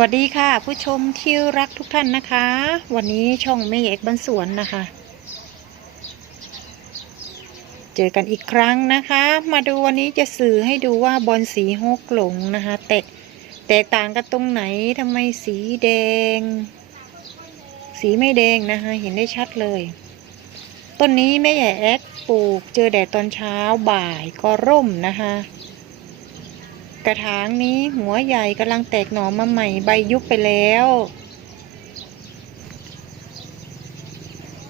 วัสดีค่ะ ผู้ชมที่รักทุกท่านนะคะ วันนี้ช่องแม่เอกบ้านสวนนะคะ เจอกันอีกครั้งนะคะ มาดูวันนี้จะสื่อให้ดูว่าบอลสีฮกหลงนะคะ แตกแตกต่างกันตรงไหนทำไมสีแดง สีไม่แดงนะคะ เห็นได้ชัดเลย ต้นนี้แม่ใหญ่แอดปลูก เจอแดดตอนเช้าบ่ายก็ร่มนะคะ กระถางนี้หัวใหญ่กำลังแตกหน่อมาใหม่ใบยุบไปแล้ว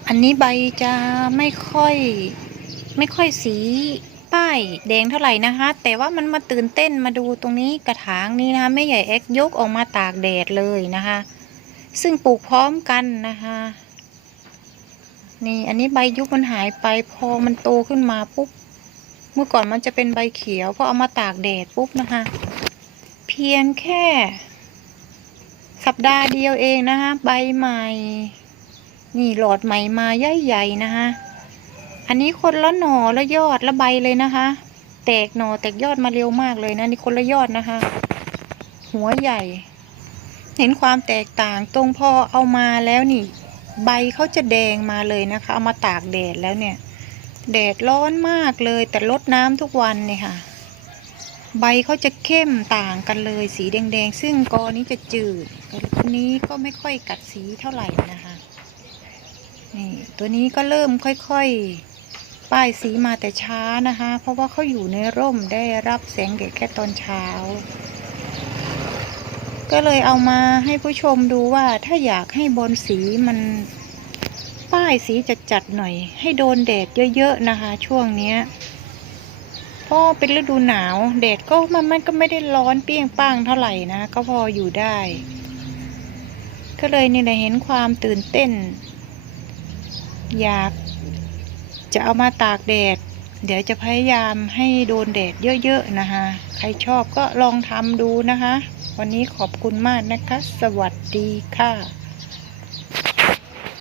อันนี้ใบจะไม่ค่อย ไม่ค่อยสีป้ายแดงเท่าไหร่นะคะ แต่ว่ามันมาตื่นเต้นมาดูตรงนี้กระถางนี้นะคะแม่ใหญ่เอ็กยกออกมาตากแดดเลยนะคะ ซึ่งปลูกพร้อมกันนะคะนี่อันนี้ใบยุบมันหายไปพอมันโตขึ้นมาปุ๊บ มื่อก่อนมันจะเป็นใบเขียวพอเอามาตากแดดปุ๊บนะคะ เพียงแค่ สัปดาห์เดียวเองนะคะ ใบใหม่ นี่หลอดใหม่มาใหญ่ๆนะคะ อันนี้คนละหน่อละยอดละใบเลยนะคะ แตกหน่อแตกยอดมาเร็วมากเลยนะนี่คนละยอดนะคะ หัวใหญ่ เห็นความแตกต่างตรงพอเอามาแล้วนี่ ใบเขาจะแดงมาเลยนะคะ เอามาตากแดดแล้วเนี่ย แดดร้อนมากเลยแต่ลดน้ำทุกวันเนี่ยค่ะ ใบเขาจะเข้มต่างกันเลยสีแดงๆ ซึ่งกอนี้จะจืดตัวนี้ก็ไม่ค่อยกัดสีเท่าไหร่นะคะนี่ตัวนี้ก็เริ่มค่อยๆ ป้ายสีมาแต่ช้านะคะ เพราะว่าเขาอยู่ในร่มได้รับแสงแดดแค่ตอนเช้า ก็เลยเอามาให้ผู้ชมดูว่าถ้าอยากให้บอลสีมัน ป้ายสีจัดจัดๆหน่อย ให้โดนแดดเยอะๆนะคะ ช่วงเนี้ยเพราะเป็นฤดูหนาวแดดก็มันมันก็ไม่ได้ร้อนเปรี้ยงป้างเท่าไหร่นะ ก็พออยู่ได้ ก็เลยนี่แหละเห็นความตื่นเต้น อยากจะเอามาตากแดด เดี๋ยวจะพยายามให้โดนแดดเยอะๆนะคะ ใครชอบก็ลองทำดูนะคะ วันนี้ขอบคุณมากนะคะ สวัสดีค่ะ